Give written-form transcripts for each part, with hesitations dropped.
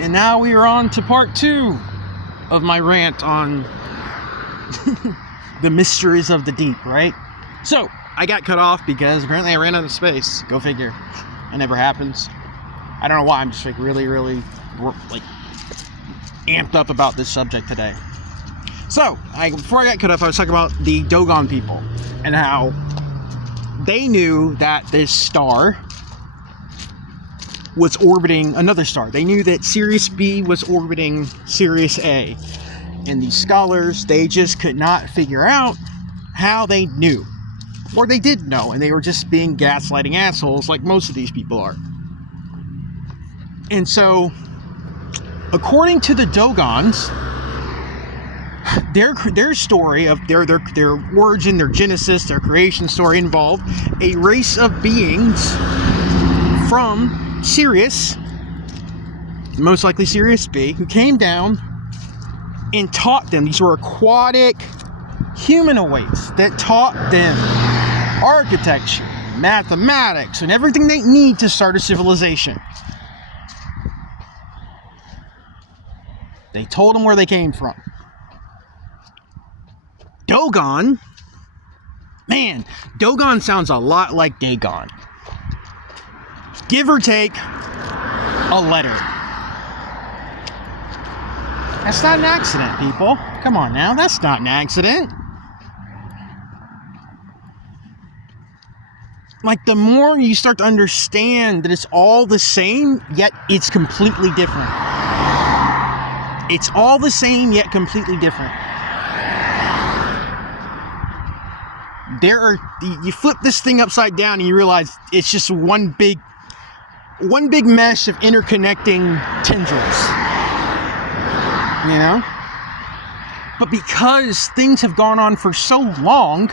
And now we are on to part 2 of my rant on the mysteries of the deep, right? So, I got cut off because apparently I ran out of space. Go figure. It never happens. I don't know why, I'm just like really like amped up about this subject today. So, before I got cut off, I was talking about the Dogon people and how they knew that this star was orbiting another star. They knew that Sirius B was orbiting Sirius A. And these scholars, they just could not figure out how they knew. Or they did know, and they were just being gaslighting assholes like most of these people are. And so, according to the Dogons, their story of their origin, their genesis, their creation story involved a race of beings from Sirius, most likely Sirius B, who came down and taught them. These were aquatic humanoids that taught them architecture, mathematics, and everything they need to start a civilization. They told them where they came from. Dogon, man, Dogon sounds a lot like Dagon. Give or take a letter. That's not an accident, people. Come on now, that's not an accident. Like, the more you start to understand that it's all the same, yet it's completely different. It's all the same, yet completely different. You flip this thing upside down and you realize it's just one big mesh of interconnecting tendrils, you know? But because things have gone on for so long,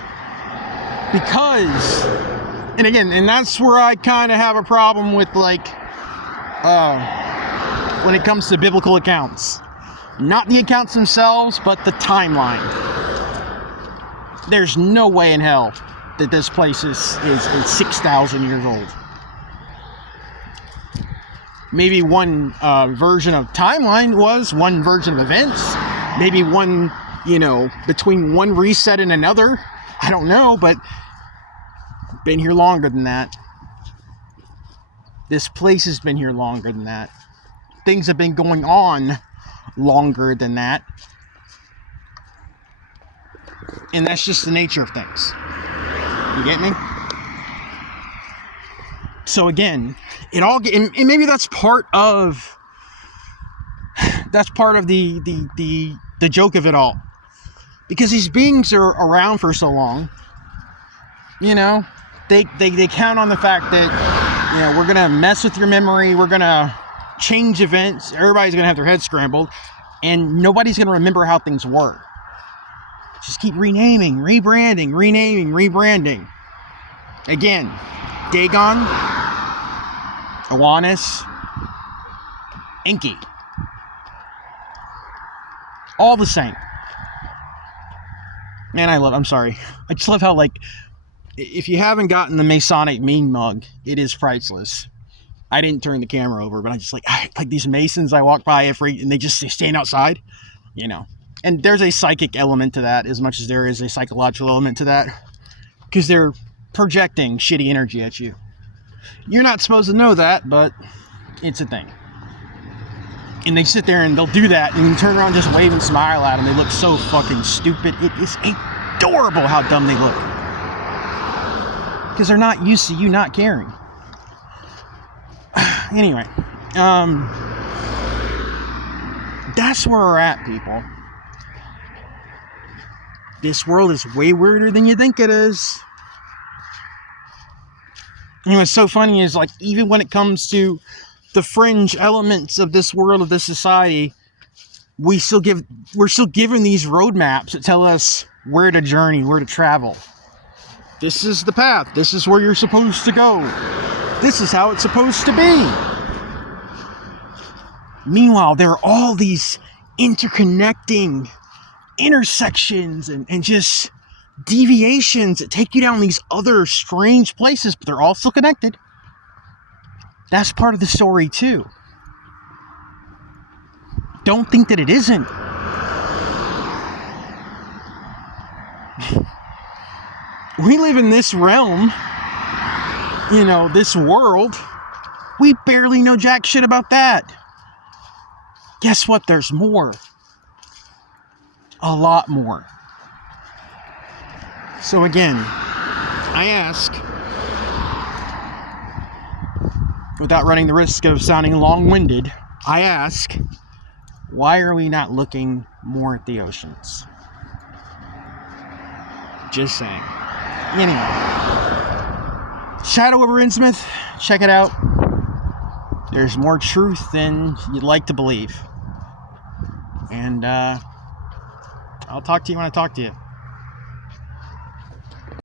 and that's where I kind of have a problem with, like, when it comes to biblical accounts. Not the accounts themselves, but the timeline. There's no way in hell that this place is 6,000 years old. Maybe one version of timeline was one version of events. Maybe one, between one reset and another. I don't know, but been here longer than that. This place has been here longer than that. Things have been going on longer than that. And that's just the nature of things. You get me? So again, and maybe that's part of the joke of it all. Because these beings are around for so long, they count on the fact that, we're gonna mess with your memory, we're gonna change events, everybody's gonna have their heads scrambled, and nobody's gonna remember how things were. Just keep renaming, rebranding. Again, Dagon, Awanis, Enki. All the same. Man, I'm sorry. I just love how, like, if you haven't gotten the Masonic meme mug, it is priceless. I didn't turn the camera over, but I just like these Masons I walk by and they stand outside, And there's a psychic element to that as much as there is a psychological element to that. Because they're projecting shitty energy at you. You're not supposed to know that, but it's a thing. And they sit there and they'll do that, and you turn around and just wave and smile at them. They look so fucking stupid. It is adorable how dumb they look. Because they're not used to you not caring. Anyway, that's where we're at, people. This world is way weirder than you think it is. And what's so funny is, like, even when it comes to the fringe elements of this world, of this society, we're still given these roadmaps that tell us where to journey, where to travel. This is the path. This is where you're supposed to go. This is how it's supposed to be. Meanwhile, there are all these interconnecting intersections and just deviations that take you down these other strange places, but they're all still connected. That's part of the story too. don't think that it isn't. We live in this realm, this world. We barely know jack shit about that. Guess what? There's more. A lot more. So again, I ask, without running the risk of sounding long-winded, I ask, why are we not looking more at the oceans? Just saying. Anyway, Shadow over Innsmouth, check it out. There's more truth than you'd like to believe. And I'll talk to you when I talk to you.